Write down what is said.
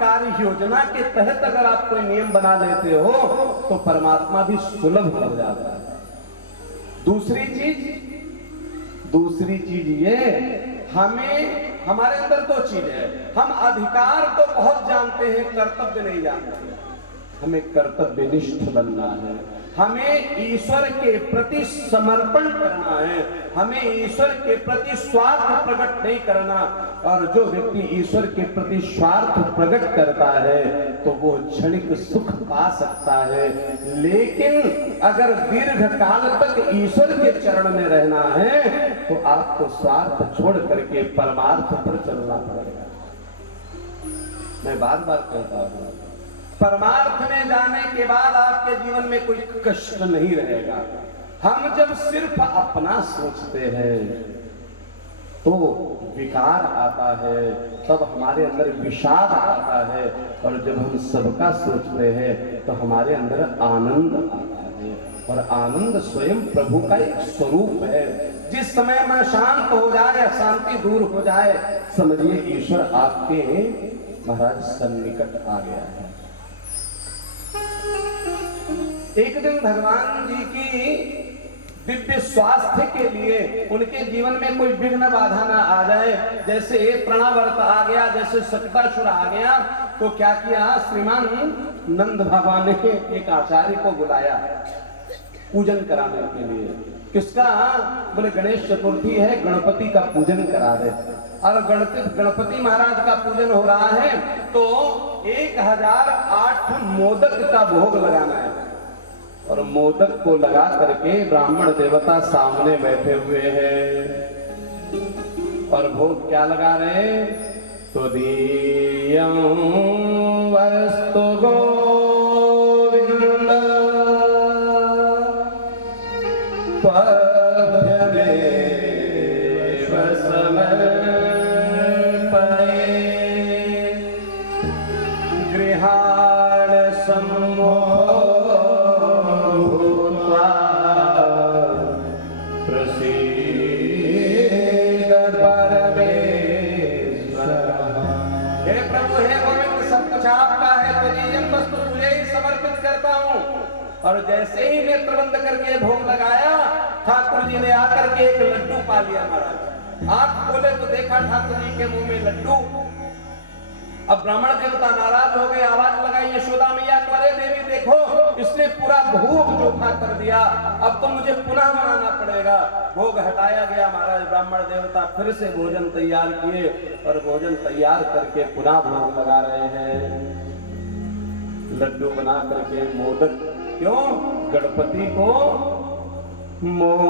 कार्य योजना के तहत अगर आप कोई नियम बना लेते हो तो परमात्मा भी सुलभ हो जाता है। दूसरी चीज ये, हमें हमारे अंदर दो चीज है, हम अधिकार तो बहुत जानते हैं, कर्तव्य नहीं जानते। हमें कर्तव्यनिष्ठ बनना है, हमें ईश्वर के प्रति समर्पण करना है, हमें ईश्वर के प्रति स्वार्थ प्रकट नहीं करना। और जो व्यक्ति ईश्वर के प्रति स्वार्थ प्रकट करता है तो वो क्षणिक सुख पा सकता है, लेकिन अगर दीर्घ काल तक ईश्वर के चरण में रहना है तो आपको स्वार्थ छोड़ करके परमार्थ पर चलना पड़ेगा। मैं बार बार कहता हूं, परमार्थ में जाने के बाद आपके जीवन में कोई कष्ट नहीं रहेगा। हम जब सिर्फ अपना सोचते हैं तो विकार आता है, तब हमारे अंदर विषाद आता है, और जब हम सबका सोचते हैं तो हमारे अंदर आनंद आता है। और आनंद स्वयं प्रभु का एक स्वरूप है। जिस समय मन शांत हो जाए, अशांति दूर हो जाए, समझिए ईश्वर आपके महाराज सन्निकट आ गया है। एक दिन भगवान जी की दिव्य स्वास्थ्य के लिए उनके जीवन में कोई विघ्न बाधा ना आ जाए, जैसे प्रणवर्त आ गया, जैसे शक्तासुर आ गया, तो क्या किया, श्रीमान नंद बाबा ने एक आचार्य को बुलाया पूजन कराने के लिए। किसका? बोले गणेश चतुर्थी है, गणपति का पूजन करा दे। और गणपति महाराज का पूजन हो रहा है तो 1008 मोदक का भोग लगाना है। और मोदक को लगा करके ब्राह्मण देवता सामने बैठे हुए हैं और भोग क्या लगा रहे? तो दीयं वस्तु गोविंद त्वभ्यमेव समर्पये गृहाण सम्मोह और जैसे ही नेत्र बंद करके भोग लगाया, ठाकुर जी ने आकर के एक लड्डू पा लिया महाराज। आंख खोले तो देखा ठाकुर जी के मुंह में लड्डू। अब ब्राह्मण देवता नाराज हो गए, आवाज लगाई यशोदा मैया को, अरे देवी देखो, इसने पूरा भोग चोखा कर दिया, अब तो मुझे पुनः बनाना पड़ेगा। भोग हटाया गया महाराज। ब्राह्मण देवता फिर से भोजन तैयार किए और भोजन तैयार करके पुनः भोग लगा रहे हैं। लड्डू बना करके मोदक, क्यों? गणपति को मोदक